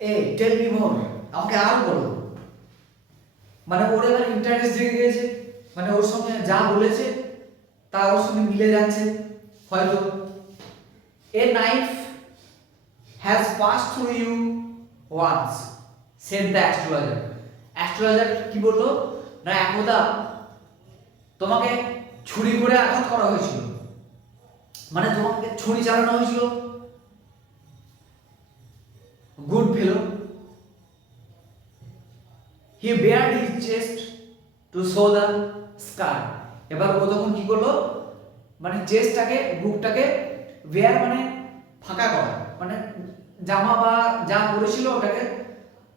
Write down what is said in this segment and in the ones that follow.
এ tell me more, আমাকে আর বলো। মানে ওর এবার ইন্টারেস্ট জেগে গেছে, মানে ওর সঙ্গে যা বলেছে তা ওর সঙ্গে মিলে যাচ্ছে। হয়তো a knife has passed through you once said the astrologer. Astrologer কি বললো না, একদা তোমাকে ছুরি করে আঘাত করা হয়েছিল, মানে তোমাকে ছুরি চালানো হয়েছিল। Good fellow, he bared his chest to show the scar. এবার ও তখন কি করলো, মানে চেস্টটাকে, বুকটাকে বেয়ার মানে ফাঁকা করা, মানে জামা বা যা পরেছিল ওটাকে,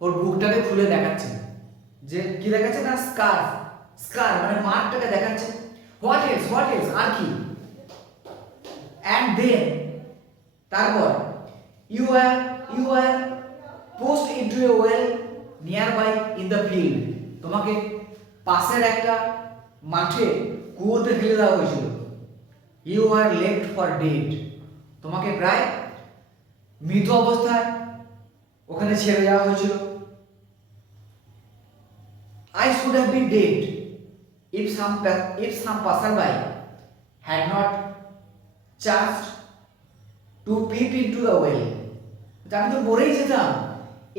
ওর বুকটাকে খুলে দেখাচ্ছে। যে কি দেখাচ্ছে না, স্কার, স্কার মানে মার্কটাকে দেখাচ্ছে। হোয়াট এলস আর কি। অ্যান্ড দেন তারপর you are post into a well nearby in the field. তোমাকে পাশের একটা মাঠে কুয়োতে ফেলে দেওয়া হয়েছিল। You are left for dead, তোমাকে প্রায় মৃত অবস্থায় ওখানে ছেড়ে দেওয়া হয়েছিল। I should have been dead if some passerby had not chanced to peep into the well. আমি তো মরেই যেতাম।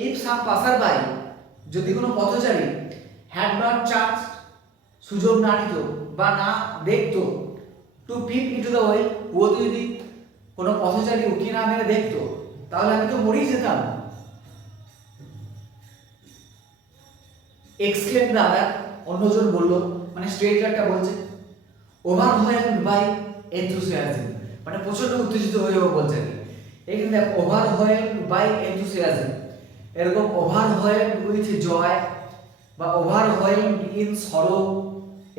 if some passerby, যদি কোনো পথচারী had not chanced, সুযোগ না নিত বা না দেখতো, to peep into the well, ও যদি কোনো পথচারী উকি না মেরে দেখতো, তাহলে আমি তো মরেই যেতাম। এক্সক্লেম দ্য আদার, অন্যজন বলল, মানে স্ট্রেঞ্জারটা বলছে। ওভারওয়েলড বাই এনথুসিয়াজম, মানে প্রচন্ড উত্তেজিত হয়ে ও বলছে কি। এখানে দেখ ওভারওয়েলড বাই এনথুসিয়াজম, এরকম ওভারওয়েলড উইথ জয় বা ওভারওয়েলড ইন সরো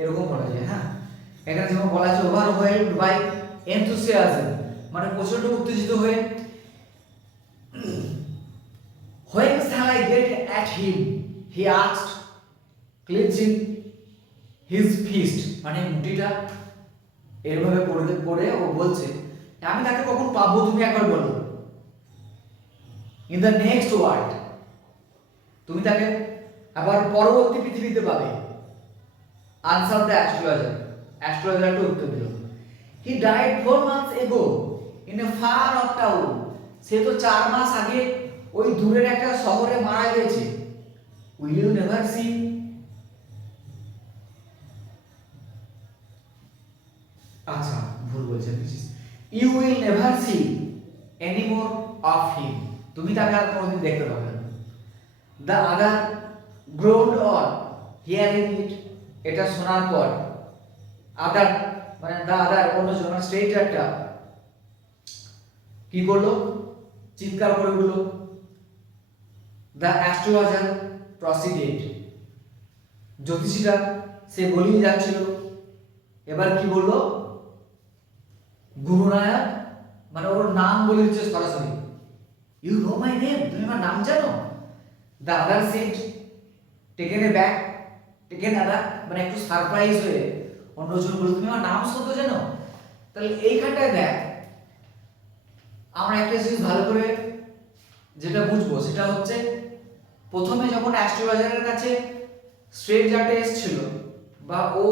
এরকম বলা যায়। হ্যাঁ, এখানে যেমন বলা আছে ওভারওয়েলড বাই এনথুসিয়াজম, মানে প্রচন্ড উত্তেজিত হয়ে। When shall I get at him? He asked, clenching his fist, মানে মুঠিটা এরভাবে করে ও বলছে, আমি তাকে কখন পাবো তুমি একবার বলো। ইন দ্য নেক্সট ওয়ার্ল্ড, তুমি তাকে আবার পরবর্তী পৃথিবীতে পাবে। আনসার দ্য অ্যাস্ট্রোলজার, অ্যাস্ট্রোলজারটা উত্তর দিল, he died 4 months ago in a far off town. সে তো 4 মাস আগে ওই দূরের একটা শহরে মারা গেছে। উইল ইউ নেভার সি, আচ্ছা ভুল বলছেন, you will never see any more of him, তুমি তাকে আর কোনোদিন দেখতে পাবে না। The other growled on hearing it, এটা শোনার পর আদার মানে দ্য আদার অন্যজন, মানে স্ট্রেঞ্জারটা কি করলো, চিৎকার করে উঠলো। দ্য অ্যাস্ট্রোলজার প্রসিডেড, জ্যোতিষীরা সে বলেই যাচ্ছিল। এবার কি বললো, গুরুনায়ক, মানে ওর নাম বলে দিচ্ছে সরাসরি। ইউ নো মাই নেম, তুমি আমার নাম জানো। The other said, taken aback, taken other মানে একটু সারপ্রাইজ হয়ে অন্যজন বলল, তুমি আমার নাম সত্য জানো। তাহলে এইখানটায় দেখ, আমরা একটা জিনিস ভালো করে যেটা বুঝবো সেটা হচ্ছে, প্রথমে যখন অ্যাস্ট্রোলজারের কাছে স্ট্রেঞ্জারটা এসেছিল বা ও,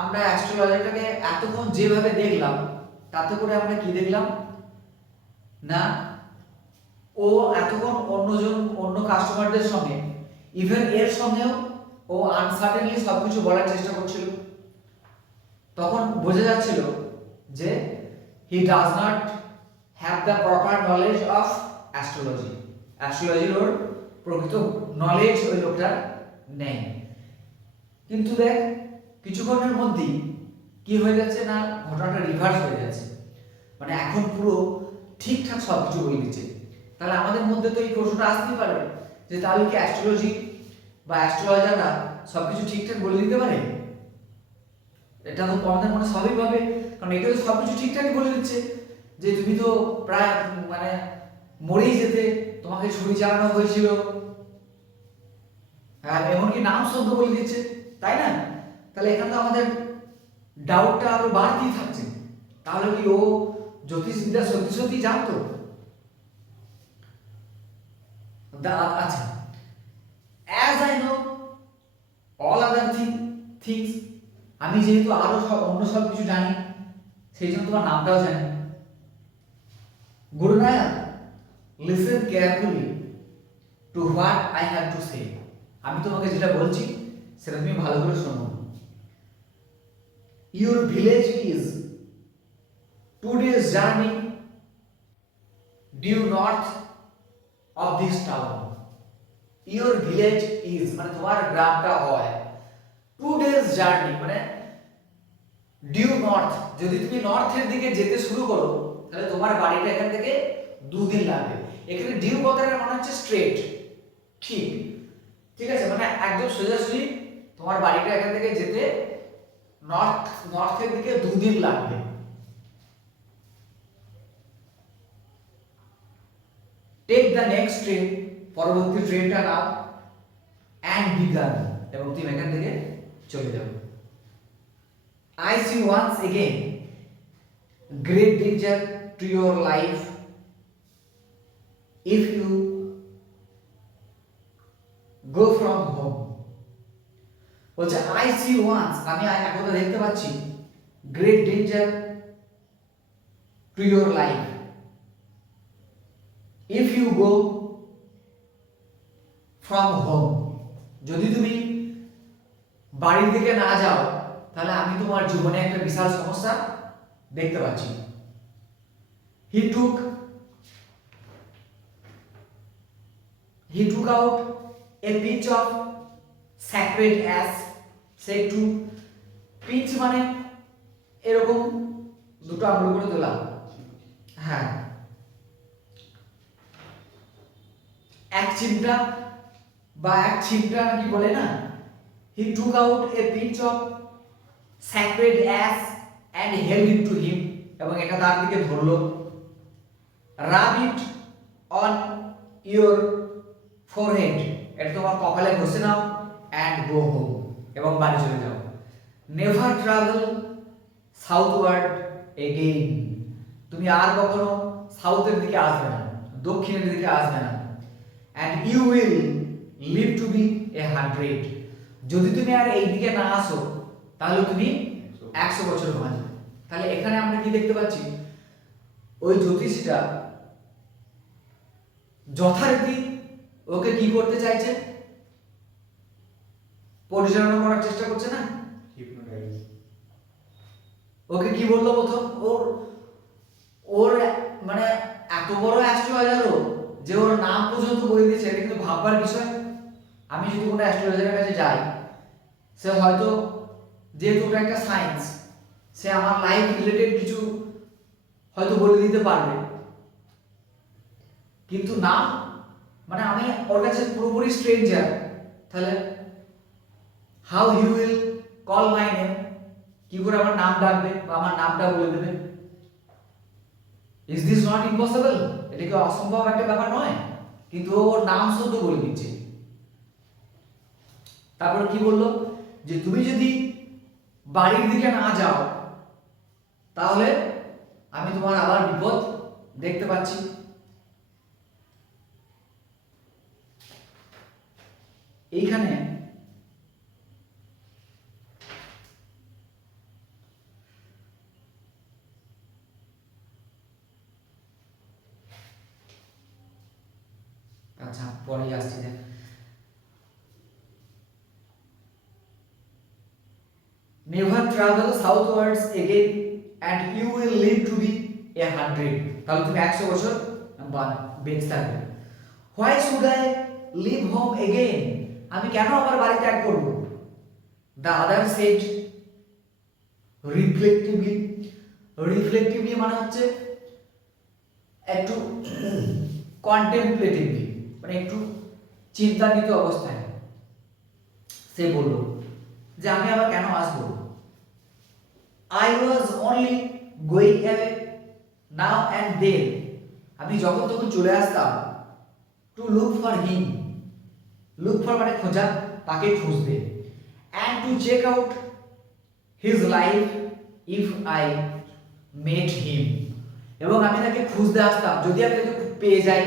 আমরা অ্যাস্ট্রোলজারটাকে এতক্ষণ যেভাবে দেখলাম তাতে করে আমরা কি দেখলাম না, ও এতক্ষণ অন্য কাস্টমারদের সঙ্গে, ইভেন এর সঙ্গেও ও আনসার্টেনলি সবকিছু বলার চেষ্টা করছিল। তখন বোঝা যাচ্ছিল যে he does not have the proper knowledge of astrology, অ্যাস্ট্রোলজির ওর প্রকৃত নলেজ ওই লোকটার নেই। কিন্তু দেখ কিছুক্ষণের মধ্যেই কি হয়ে যাচ্ছে না, ঘটনাটা রিভার্স হয়ে যাচ্ছে, মানে এখন পুরো ঠিকঠাক সব কিছু বলে দিচ্ছে। তাহলে আমাদের মধ্যে তো এই প্রশ্নটা আসতেই পারে যে তাহলে কি অ্যাস্ট্রোলজি বা অ্যাস্ট্রোলজাররা সবকিছু ঠিকঠাক বলে দিতে পারে? এটা তো আমাদের মনে স্বাভাবিকভাবে, কারণ এটা তো সবকিছু ঠিকঠাকই বলে দিচ্ছে যে তুমি তো প্রায় মানে মরেই যেতে, তোমাকে ছুরি চালানো হয়েছিল, আর এমনকি নাম শব্দ বলে দিচ্ছে, তাই না? তাহলে এখানে তো আমাদের ডাউটটা আরো বাড়তেই থাকছে, তাহলে কি ও জ্যোতিষবিদ্যা সত্যি সত্যি জানতো? আচ্ছা, as I know all other things, আমি যেহেতু আরো অন্য সব কিছু জানি, সেই জন্য তোমার নামটাও জানি। Guru Nayak, listen carefully to what I have to say. আমি তোমাকে যেটা বলছি সেটা তুমি ভালো করে শোনো। Your village is 2 days journey due north of this town. Your village is মানে তোমার গ্রামটা হয় 2 days জার্নি মানে ডিউ নর্থ, যদি তুমি নর্থের দিকে যেতে শুরু করো তাহলে তোমার বাড়িটা এখান থেকে 2 দিন লাগবে। এখানে ডিউ কথাটার মানে হচ্ছে স্ট্রেট, ঠিক, ঠিক আছে, মানে একদম সোজাসুজি তোমার বাড়িটা এখান থেকে যেতে নর্থের দিকে 2 দিন লাগবে। টেক দ্য নেক্সট ট্রেন, পরবর্তী ট্রেনটা নাও, অ্যান্ড বিগান, এবং তুমি এখান থেকে চলে যাও। I see once again great danger to your life if you go from home. বলছে I see once, আমি একদা দেখতে পাচ্ছি, great danger to your life if you go from home. যদি তুমি বাড়ির দিকে না যাও তাহলে আমি তোমার জীবনে একটা বিশাল সমস্যা দেখতে পাচ্ছি। He took out a pinch of sacred ash. সে একটু পিঞ্চ মানে এরকম দুটো আঙুল করে দিলাম, হ্যাঁ, এক চিমটা বা এক চিমটা কি বলে না। He took out a pinch of sacred ash and held it to him, এবং এটা তার দিকে ধরলো। Rub it on your forehead, এটা তোমার কপালে ঘষে নাও, and go home, এবং বাড়ি চলে যাও। Never travel southward again, তুমি আর কখনো সাউথের দিকে আসবে না, দক্ষিণের দিকে আসবে না। And you will live to be 100, যদি তুমি আর এই দিকে না আসো তাহলে তুমি 100 বছর বাঁচবে। তাহলে এখানে আমরা কি দেখতে পাচ্ছি, ওই জ্যোতিষীটা যথারীতি ওকে কি করতে চাইছে, পরিচালনা করার চেষ্টা করছে না। ওকে কি বললো প্রথম, ওর মানে এত বড় অ্যাস্ট্রোলজারও যে ওর নাম পর্যন্ত বলে দিয়েছে, এটা কিন্তু ভাববার বিষয়। আমি যদি কোনো অ্যাস্ট্রোলজারের কাছে যাই, সে হয়তো যেহেতু ওটা একটা সায়েন্স, সে আমার লাইফ রিলেটেড কিছু হয়তো বলে দিতে পারবে, কিন্তু নাম মানে আমি ওর কাছে পুরোপুরি স্ট্রেঞ্জার, তাহলে how he will call my name, কি করে আমার নাম ডাকবে বা আমার নামটা বলে দেবে। ইজ দিস নট ইম্পসিবল, এটা কি অসম্ভব একটা ব্যাপার নয়? কিন্তু ওর নাম শুদ্ধ বলে দিচ্ছে। তারপর কি বললো, যে তুমি যদি বাড়ির দিকে না যাও তাহলে আমি তোমার আবার বিপদ দেখতে পাচ্ছি। এইখানে আচ্ছা পরে আসছি। Never travel southwards again and you will live to be 100, তাহলে তুমি 100 বছর বেঁচে থাকবে। Why should I leave home again, আমি কেন আবার বাড়ি ত্যাগ করব? The other said reflectively মানে হচ্ছে একটু কন্টেমপ্লেটিভলি, মানে একটু চিন্তান্বিত অবস্থায় সে বলল যে আমি আবার কেন আসবো। I was only going away now and then, আমি যখন তখন চলে আসতাম। To look for him, look for মানে খোঁজা, তাকে খুঁজতে, and to check out his life if I met him, এবং আমি তাকে খুঁজতে আসতাম যদি আমি তাকে পেয়ে যাই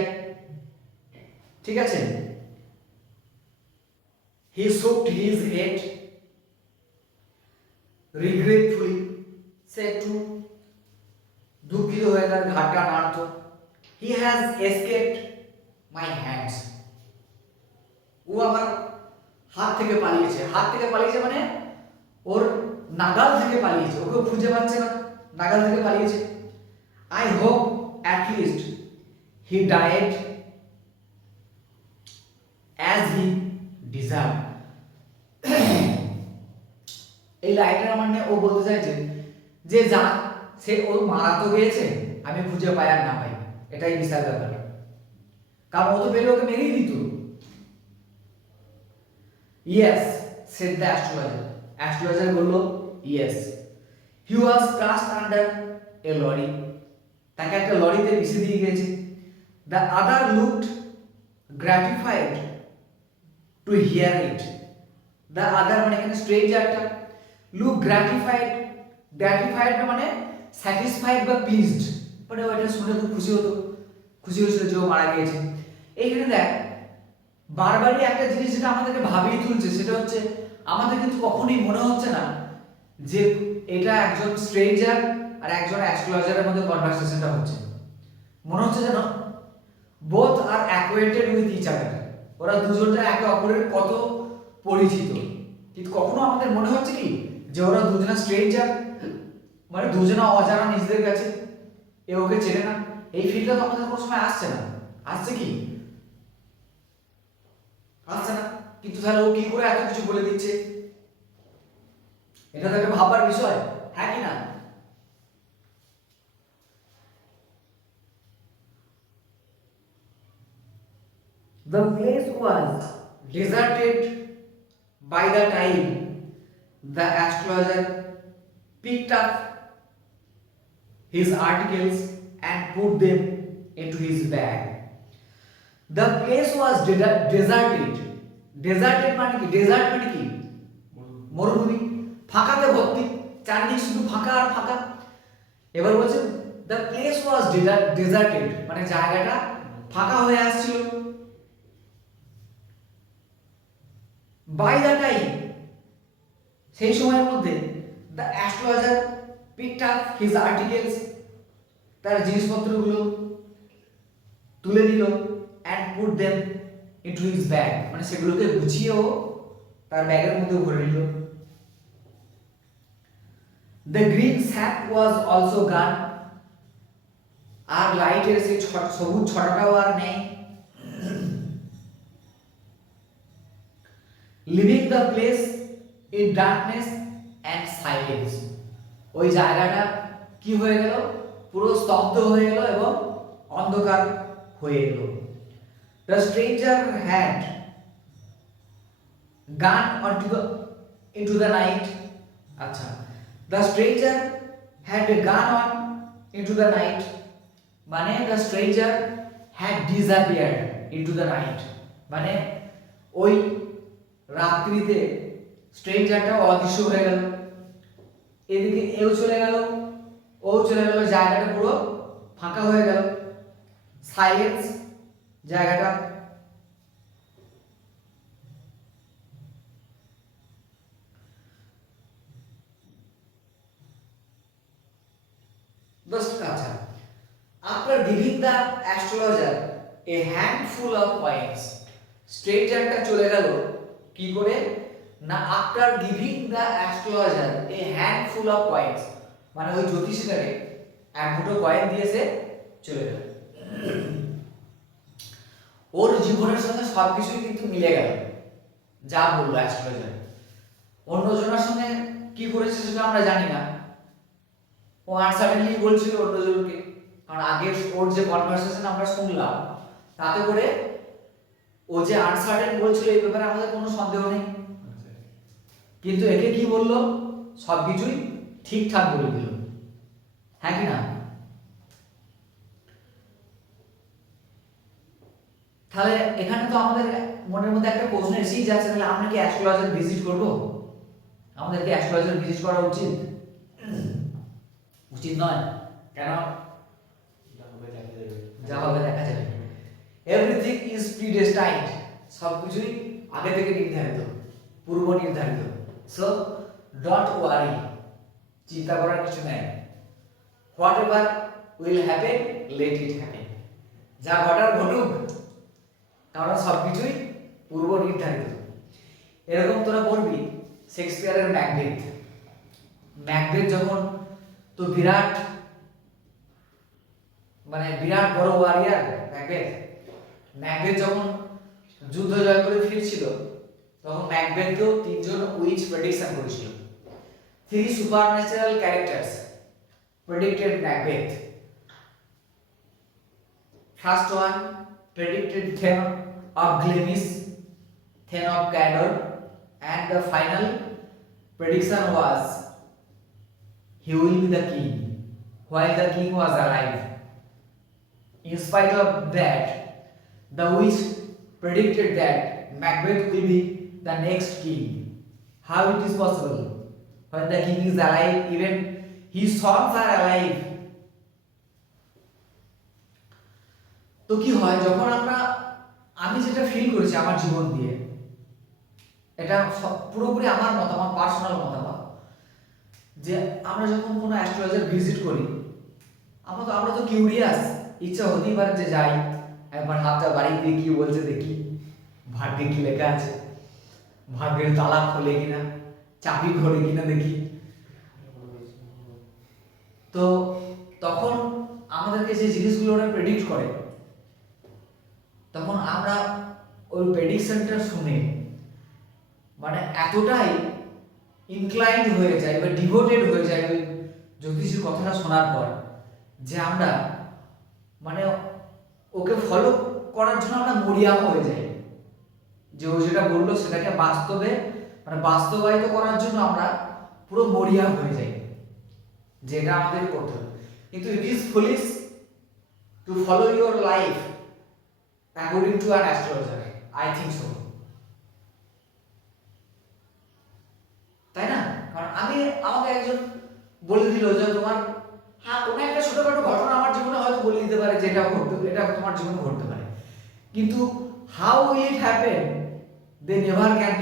ঠিক আছে, he shook his head regretfully, সে একটু দুঃখিত হয়ে তার ঘাড়টা নাড়ত। he has escaped my hands, ও আমার হাত থেকে পালিয়েছে। হাত থেকে পালিয়েছে মানে ওর নাগাল থেকে পালিয়েছে, ওকে খুঁজে পাচ্ছে না, নাগাল থেকে পালিয়েছে। I hope at least he died as he deserved. এই লাইনটার মানে ও বলতে চাইছে যে যা সে ও মারা তো গিয়েছে, আমি খুঁজে পাই আর না পাই এটাই বিশাল ব্যাপার, কারণ ও তো পেলে ওকে মেরেই দিত। Yes, said the astrologer. Astrologer বলল yes. He was crushed under a lorry. তাকে একটা লরিতে পিষে দিয়ে গেছে। The other looked gratified to hear it. The other মানে এখানে স্ট্রেঞ্জারটা look gratified, gratified মানে satisfied বা pleased, মানে ওটা শুনে খুব খুশি হতো, খুশি হয়েছিল যে ও মারা গিয়েছে। এইখানে দেখ বারবারই একটা জিনিস যেটা আমাদেরকে ভাবিয়ে তুলছে, সেটা হচ্ছে আমাদের কিন্তু কখনোই মনে হচ্ছে না যে এটা একজন স্ট্রেঞ্জার আর একজন অ্যাস্ট্রোলজারের মধ্যে কনভারসেশনটা হচ্ছে। মনে হচ্ছে যেন both are acquainted with each other, ওরা দুজনটা একে অপরের কত পরিচিত, কিন্তু কখনো আমাদের মনে হচ্ছে কি যে ওরা দুজনা স্ট্রেঞ্জার, মানে দুজনা অজানা নিজেদের কাছে, এ ওকে চেনে না। এই ফিলটা তো আমাদের কোনো সময় আসছে না। আসছে কি? আসছে না। কিন্তু তাহলে ও কি করে এত কিছু বলে দিচ্ছে, এটা তো একটা ভাবার বিষয়, হ্যাঁ কি না? The place was deserted by the time the astrologer picked up his articles and put them into his bag. The place was deserted. Deserted মানে কি? ডেজার্ট মানে কি? মরুভূমি, ফাঁকাতে ভর্তি, চারদিক শুধু ফাঁকা আর ফাঁকা। এবার বলছে the place was deserted মানে জায়গাটা ফাঁকা হয়ে আসছিল। by the time সেই সময়ের মধ্যে the astrologer picked up his articles, তার জিনিসপত্রগুলো তুলে নিল and put them into his bag মানে সেগুলোকে গুছিয়ে ও তার ব্যাগের মধ্যে ভরে নিল। the green sap was also gone, আর লাইটের সেই সবুজ ছটাটাও আর নেই। leaving the place in darkness and silence, ওই জায়গাটা কি হয়ে গেল? পুরো স্তব্ধ হয়ে গেল এবং অন্ধকার হয়ে গেল। the stranger had gone into the night, আচ্ছা, the stranger had gone on into the night মানে the stranger had disappeared into the night মানে ওই রাত্রিতে স্ট্রেঞ্জারটা অদৃশ্য হয়ে গেল। এদিকে এও চলে গেল, ও চলে গেল, জায়গাটা পুরো ফাঁকা হয়ে গেল, সাইলেন্স জায়গাটা। আচ্ছা, after giving the astrologer a handful of coins, স্ট্রেঞ্জারটা চলে গেল কি করে না, after giving the astrologer a handful of coins মানে ওই জ্যোতিষীটাকে এক মুঠো কয়েন দিয়েছে চলে গেল। ওর জীবনের সঙ্গে সবকিছুই কিন্তু মিলে গেল যা বললো অ্যাস্ট্রোলজার। অন্যজনের সঙ্গে কি করেছে সেটা আমরা জানি না, ও আনসার্টেনলি বলছিল অন্যজনকে, কারণ আগে ওর যে কনভারসেশন আমরা শুনলাম তাতে করে ও যে আনসার্টেন বলছিল এই ব্যাপারে আমাদের কোনো সন্দেহ নেই, কিন্তু একে কি বললো? সবকিছুই ঠিকঠাক বলে দিল, হ্যাঁ কি না? তাহলে এখানে তো আমাদের মনের মধ্যে একটা প্রশ্ন এসেই যাচ্ছে, তাহলে আমরা কি অ্যাস্ট্রোলজার ভিজিট করব? আমাদের কি অ্যাস্ট্রোলজার ভিজিট করা উচিত? উচিত নয় কেন? যা হবে দেখা যাবে। এভরিথিং ইজ প্রিডেস্টাইন্ড, সবকিছুই আগে থেকে নির্ধারিত, পূর্ব নির্ধারিত। সো ডোন্ট ওয়ারি, চিন্তা করার কিছু নেই। What ever will happen, let it happen, যা ঘটার ঘটুক, কারণ সবকিছুই পূর্ব নির্ধারিত। এরকম তোরা পড়বি শেক্সপিয়ারের ম্যাকবেথ। ম্যাকবেথ যখন, তো বিরাট বড় ওয়ারিয়ার ম্যাকবেথ। ম্যাকবেথ যখন যুদ্ধ জয় করে ফিরছিল, তখন ম্যাকবেথকেও তিনজন উইচ প্রেডিকশন করেছিল। Three supernatural characters predicted Macbeth. First one predicted Thane of Glamis, Thane of Cawdor, and the final prediction was he will be the king while the king was alive. In spite of that, the witch predicted that Macbeth will be the next king. How it is possible? When the king is alive, even his sons are alive. তো কি হয়, যখন আমি যেটা feel করেছি আমার জীবন দিয়ে, এটা পুরোপুরি আমার মতামত, পার্সোনাল মতামত, যে আমরা যখন কোনো অ্যাস্ট্রোলজার ভিজিট করি, আমরা তো কিউরিয়াস, ইচ্ছা হতেই পারে যে যাই একবার হাতটা বাড়িয়ে দিয়ে কি বলছে দেখি, ভাগ্যে কি লেখা আছে, ভাগ্যের তালা খোলে কিনা, চাবি ঘোরে কিনা দেখি। তো তখন আমাদেরকে যে জিনিসগুলো ওরা প্রেডিক্ট করে, তখন আমরা ওই প্রেডিকশনটা শুনে এতটাই ইনক্লাইন্ড হয়ে যায় বা ডিভোটেড হয়ে যায় ওই জ্যোতিষীর কথাটা শোনার পর, যে আমরা ওকে ফলো করার জন্য আমরা মরিয়া হয়ে যাই, যে ও যেটা বললো সেটাকে বাস্তবায়িত করার জন্য আমরা পুরো মরিয়া হয়ে যাই, যেটা আমাদের করতে হবে। কিন্তু it is foolish to follow your life according to an astrologer, I think so, তাই না? কারণ আমাকে একজন বলে দিল যে তোমার, হ্যাঁ, কোনো একটা ছোটখাটো ঘটনা আমার জীবনে হয়তো বলে দিতে পারে যে এটা তোমার জীবনে ঘটতে পারে, কিন্তু how will it happen, they never can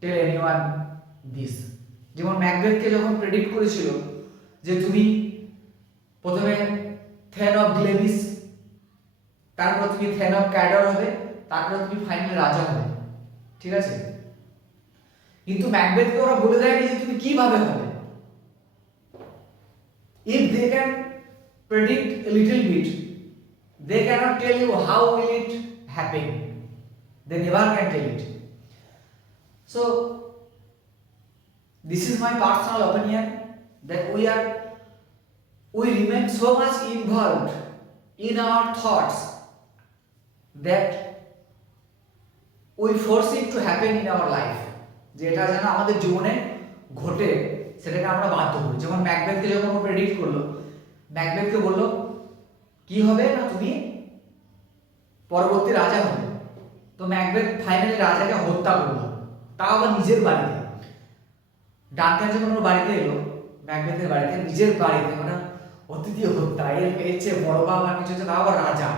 tell anyone this. যেমন ম্যাকবেথকে যখন প্রেডিক্ট করেছিল যে তুমি প্রথমে থেন অফ গ্লেমিস, তারপর তুমি থেন অফ ক্যাডর হবে, তারপর তুমি ফাইনালি রাজা হবে, ঠিক আছে? কিন্তু ম্যাকবেথকে ওরা বলে দেয়নি যে তুমি কিভাবে হবে। If they can predict a little bit, they cannot tell you how will it happen. They never can tell it. So this is my personal opinion, that we remain so much involved in our thoughts that we force it to happen in our life, যেটা যেন আমাদের জীবনে ঘটে সেটাকে আমরা বাধ্য করি। যেমন ম্যাকবেথকে যখন ও প্রেডিক্ট করলো, ম্যাকবেথকে বললো কি হবে না, তুমি পরবর্তী রাজা হবে। তো ম্যাকবেথ ফাইনালি রাজাকে হত্যা করলো, তাও আবার নিজের বাড়িতে। ডানকান যখন ওর বাড়িতে এলো, ম্যাকবেথের বাড়িতে, নিজের বাড়িতে, অতিথি হত্যা, এর চেয়ে বড় বা আমার কিছু হচ্ছে, তাও আবার রাজা।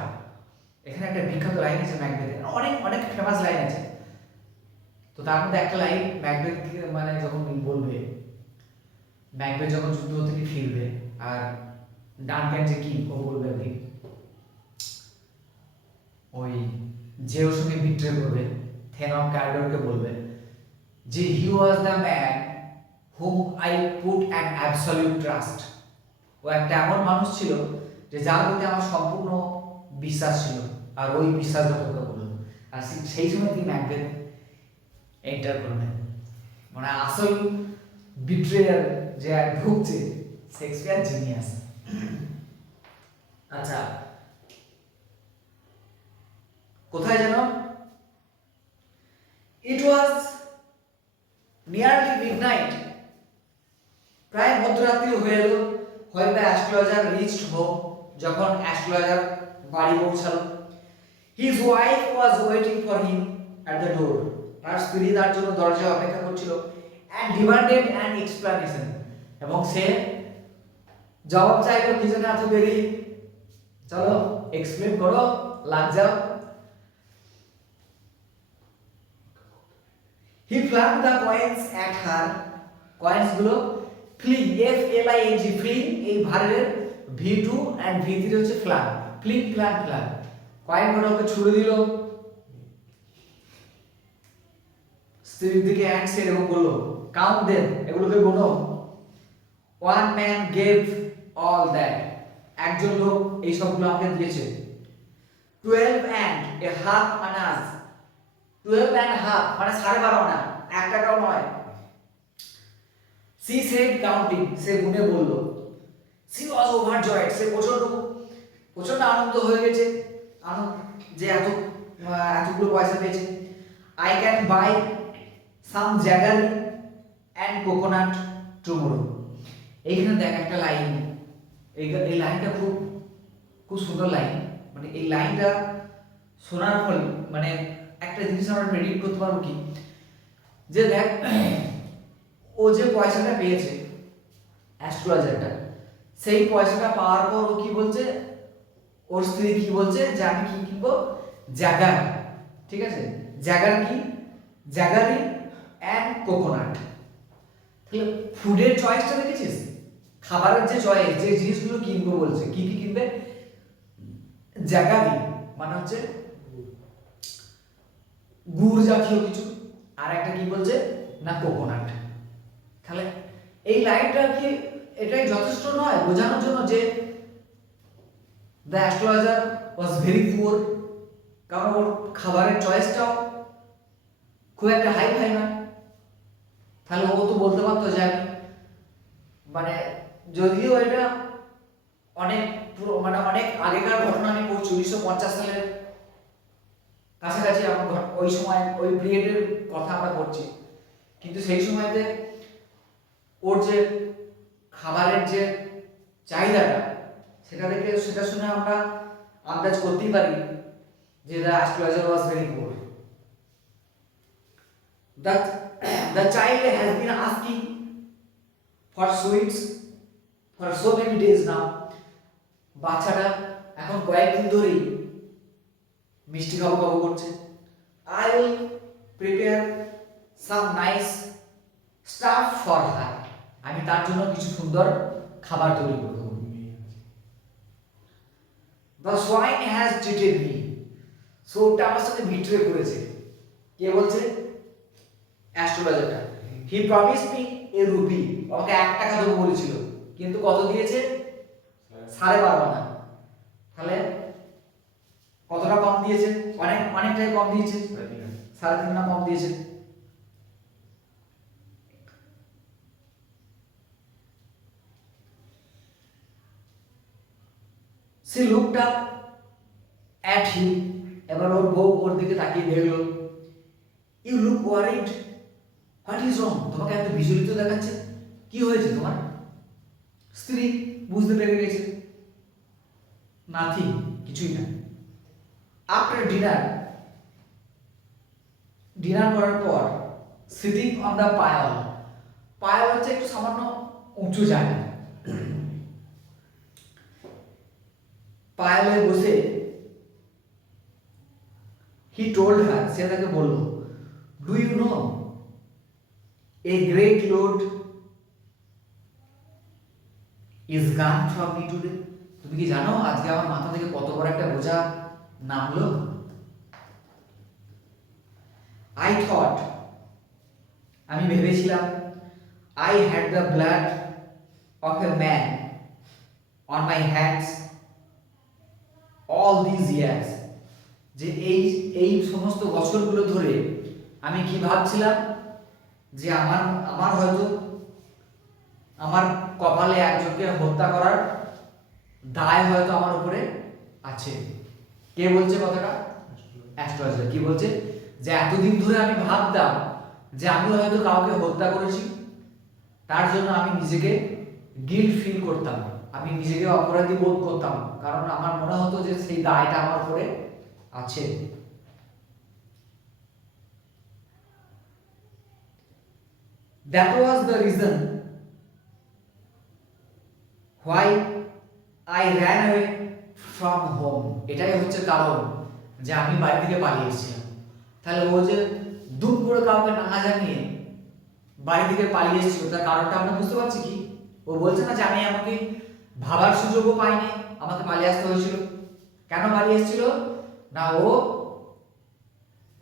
এখানে একটা বিখ্যাত লাইন আছে ম্যাকবেথের, অনেক অনেক ফেমাস লাইন আছে। তো তার মধ্যে একটা লাইন ম্যাকবেথ যখন বলবে, ম্যাকবেথ যখন যুদ্ধ থেকে ফিরবে আর ডানকান যে কিং, ও বলবে আর কি, ওই যে ওর সঙ্গে বিট্রে করবে, থেন অফ ক্যাডরকে বলবে যে he was the man whom I put an absolute trust. ও একটা এমন মানুষ ছিল যে যার প্রতি আমার সম্পূর্ণ বিশ্বাস ছিল, আর ওই বিশ্বাসঘাতকতা করলো। আর সেই সময় তিনি ম্যাকবেথ এন্টার করবে, আসল বিট্রেয়ার যে ঢুকছে, শেক্সপিয়ার জিনিয়াস। আচ্ছা, কোথায় যেন, ইট ওয়াজ নিয়ারলি মিডনাইট, প্রায় মধ্যরাত্রি হয়ে এলো, when the astrologer reached home, যখন অ্যাস্ট্রোলজার বাড়ি পৌঁছালো। His wife was waiting for him at the door, তার স্ত্রী তার জন্য দরজায় অপেক্ষা করছিল, and demanded an explanation, এবং সে জবাব চাইলো, কিছু না তো বেরি, চলো এক্সপ্লেন করো, লাগ যাও। He flung the coins at her, coins গুলো fling, F L I N G, fling এই ভার্বের V two and V three হচ্ছে flung, fling flung flung, coin গুলো ওকে ছুড়ে দিল স্ত্রীর দিকে অ্যান্ড সেড এবং বললো কাউন্ট দেম, এগুলোকে গোনো। One man gave all that, একজন লোক এই সবগুলো আমাকে দিয়েছে। 12 and a half anas, 12 and half মানে 12.5 আনা, 1 টাকাও নয়। she said counting, সে গুনে বলল। she was overjoyed, সে প্রচন্ড আনন্দ হয়ে গেছে, আনন্দ যে এতগুলো পয়সা পেয়েছে। I can buy some jaggery and coconut tomorrow, এইখানে দেখ একটা লাইন, এই লাইনটা খুব খুব সুন্দর লাইন, মানে এই লাইনটা শোনার ফলে মানে একটা জিনিস আমরা প্রেডিক্ট করতে পারবো কি, যে দেখ ও যে পয়সাটা পেয়েছে অ্যাস্ট্রোলজারটা, সেই পয়সাটা পাওয়ার পর ও কি বলছে, ওর স্ত্রী কি বলছে যে আমি কি কিনবো, জাগার, ঠিক আছে, জাগার কি, জাগারি অ্যান্ড কোকোনাট। তাহলে ফুডের চয়েসটা দেখেছিস, খাবারের যে চয়েস, যে জিনিসগুলো কিনবো বলছে, কি কি কিনবে, জাগারি মানে হচ্ছে গুড় জাতীয় কিছু, আর একটা কি বলছে না কোকোনাট। তাহলে এই লাইনটা কি এটাই যথেষ্ট নয় বোঝানোর জন্য যে the astrologer was very poor, কারণ ওর খাবারের চয়েসটাও খুব একটা হাই ফাই না। তাহলে ও তো বলতে পারতো যে আমি মানে, যদিও এটা অনেক পুরো মানে অনেক আগেকার ঘটনা আমি পড়ছি, 1950 সালের কাছাকাছি আমার ওই সময় ওই পিরিয়ডের কথা আমরা পড়ছি, কিন্তু সেই সময়তে ওর যে খাবারের যে চাহিদাটা, সেটা দেখে সেটা শুনে আমরা আন্দাজ করতেই পারি যে the astrologer was very poor. The child has been asking for sweets for so many days now, বাচ্চাটা এখন কয়েকদিন ধরেই মিষ্টি খাবো খাবো করছে। I will prepare some nice stuff for her, আমি তার জন্য কিছু সুন্দর খাবার তৈরি করে দেবো। The swine has cheated me, সোটা আমার সাথে বিট্রে করেছে। কে বলছে? অ্যাস্ট্রোলজারটা। He promised me a rupee, আমাকে 1 টাকা দেবো বলেছিল, কিন্তু কত দিয়েছে? 12.5 আনা। তাহলে কতটা কম দিয়েছে? অনেকটাই কম দিয়েছে, 3.5 আনা কম দিয়েছে। She looked up at him, এবার ওর বউ ওর দিকে তাকিয়ে দেখলো। You look worried, what is wrong? তোমাকে এত বিচলিত দেখাচ্ছে, কি হয়েছে তোমার? স্ত্রী বুঝতে পেরে গেছে, নাথিং, কিছুই না। আফটার ডিনার করার পর সিটিং অন দ্য পায়াল, পায়াল হচ্ছে একটু সামান্য উঁচু জায়গা, পায়ালে বসে হি টোল্ড হার, সে তাকে বলল, do you know a great load is gone from me today, তুমি কি জানো আজকে আমার মাথা থেকে কত বড় একটা বোঝা নামলো? আই থট, আমি ভেবেছিলাম, I had the blood of a man on my hands all this years, যে এই সমস্ত বছরগুলো ধরে আমি কি ভাবছিলাম যে আমার হয়তো আমার কপালে একজনকে হত্যা করার দায় হয়তো আমার উপরে আছে। কে বলছে কথাটা? অ্যাস্ট্রোলজার। কি বলছে? যে এতদিন ধরে আমি ভাবতাম যে আমি হয়তো কাউকে হত্যা করেছি, তার জন্য আমি নিজেকে গিল্ট ফিল করতাম, আমি নিজেকে অপরাধী বোধ করতাম, কারণ আমার মনে হতো যে সেই দায়টা আমার উপরে আছে। That was the reason why I ran away from home, এটাই হচ্ছে কারণ যে আমি বাড়ি থেকে পালিয়ে এসেছিলাম। তাহলে ও যে দুম করে কাউকে না জানিয়ে বাড়ি থেকে পালিয়ে এসেছিল, তার কারণটা আমরা বুঝতে পারছি কি? ও বলছে না যে আমি আমাকে ভাবার সুযোগও পাইনি, আমাকে পালিয়ে আসতে হয়েছিল। কেন পালিয়ে এসেছিল? না, ও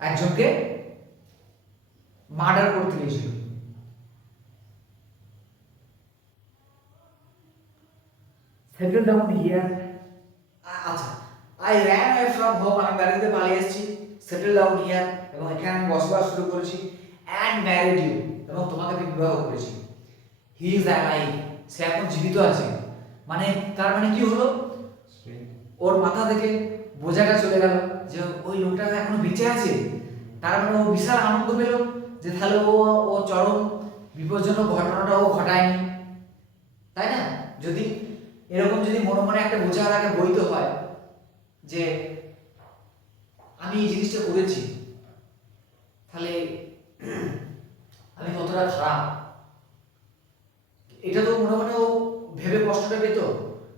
একজনকে মার্ডার করতে গিয়েছিল। সেটেল ডাউন হিয়ার, আচ্ছা, I ran away from home, আমি বাড়ি থেকে পালিয়ে এসেছি। সেটেল ডাউন হিয়ার, এবং এখানে আমি বসবাস শুরু করেছি। অ্যান্ড ম্যারিড ইউ, এবং তোমাকে আমি বিবাহ করেছি। হি ইজ অ্যালাইভ, সে এখন জীবিত আছে। মানে তার মানে কি হলো? ওর মাথা থেকে বোঝাটা চলে গেল যে ওই লোকটা এখনো বেঁচে আছে। তার মানে ও বিশাল আনন্দ পেল যে তাহলে ও চরম বিপজ্জনক ঘটনাটা ও ঘটায়নি, তাই না? যদি এরকম যদি মনে মনে একটা বোঝা তাকে বইতে হয় যে আমি এই জিনিসটা করেছি, তাহলে আমি কতটা খারাপ, এটা তো মনে মনে ও ভেবে কষ্টটা পেত।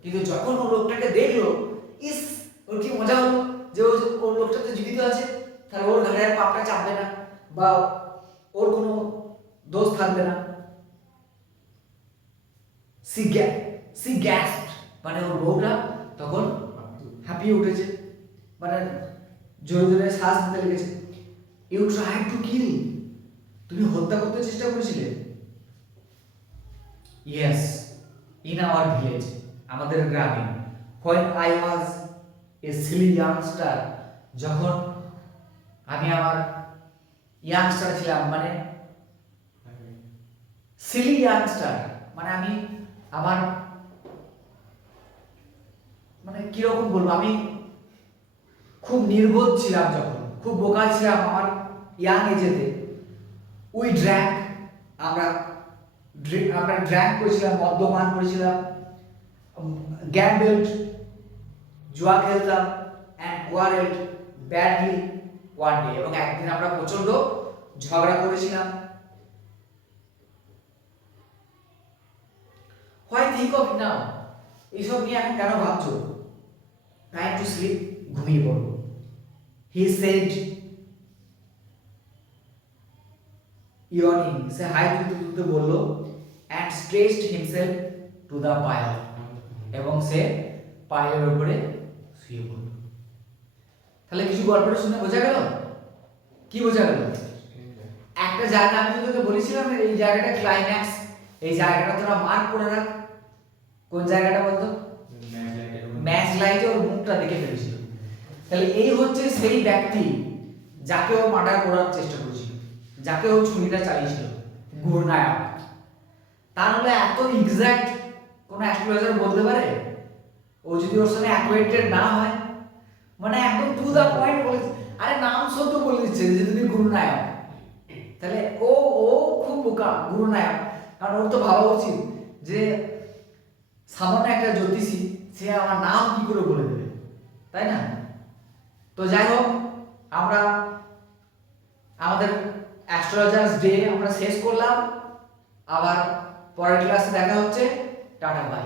কিন্তু যখন ও লোকটাকে দেখলো, ইস, ওর কি মজা হলো যে ওর লোকটা তো জীবিত আছে, তাহলে ওর ঘাড়ে আর পাপটা চাপবে না, বা ওর কোনো দোষ থাকবে না। সি গ্যাসড, মানে ওর বউটা তখন হাঁপিয়ে উঠেছে, মানে জোরে জোরে শ্বাস নিতে লেগেছে। ইউ ট্রাই টু কিল, তুমি হত্যা করতে চেষ্টা করেছিলে? ইয়েস, ইন আওয়ার ভিলেজ, আমাদের গ্রামে। when I was a silly youngster, যখন আমি আমার ইয়াংস্টার ছিলাম, মানে সিলি ইয়াংস্টার, মানে আমি আমার মানে কিরকম বলবো, আমি খুব নির্বোধ ছিলাম, যখন খুব বোকা ছিলাম আমার ইয়াং এজেতে। উই ড্র্যাঙ্ক, আমরা ড্র্যাঙ্ক করেছিলাম, মদ্যপান করেছিলাম, গ্যাম্বলড, জুয়া খেলতাম, অ্যান্ড কোয়ারেলড ব্যাডলি ওয়ান ডে, এবং একদিন আমরা প্রচন্ড ঝগড়া করেছিলাম। হোয়াই থিঙ্ক অফ নাও, এইসব নিয়ে এখন কেন ভাবছো? টাইম টু স্লিপ, ঘুমিয়ে পড়ো। হি সেড, ইয়নিং, সে হাই তুলতে তুলতে বললো, and stretched himself to the pile, এবং সে পাইলের উপরে শুয়ে পড়ল। তাহলে কিছু গল্পটা শুনে বোঝা গেল কি? বোঝা গেল একটা জায়গা, আমি তোকে বলেছিলাম এই জায়গাটা ক্লাইম্যাক্স, এই জায়গাটা তোরা মার্ক করে রাখ। কোন জায়গাটা বলতো? ম্যাচ লাইটে ওর মুখটা দেখে ফেলেছিল। তাহলে এই হচ্ছে সেই ব্যক্তি যাকে ও মার্ডার করার চেষ্টা করেছিল, যাকে ও ছুরিটা চালিয়েছিল, গুরনায়ক। তাহলে এত এক্সাক্ট কোন অ্যাস্ট্রোলজার বলতে পারে? ও যদি ওর সঙ্গে অ্যাকুয়েন্টেড না হয়, মানে একদম টু দা পয়েন্ট বলে, আরে নাম সত্য বলে দিচ্ছে যে তুমি গুরুনায়ক। তাহলে ও ও খুব বোকা, গুরুনায়ক। কারণ ওর তো ভাবা উচিত যে সামান্য একটা জ্যোতিষী, সে আমার নাম কি করে বলে দেবে, তাই না? তো যাই হোক, আমরা আমাদের অ্যাস্ট্রোলজার্স ডে আমরা শেষ করলাম। আবার পরের ক্লাসে দেখা হচ্ছে। Ta-ta, by.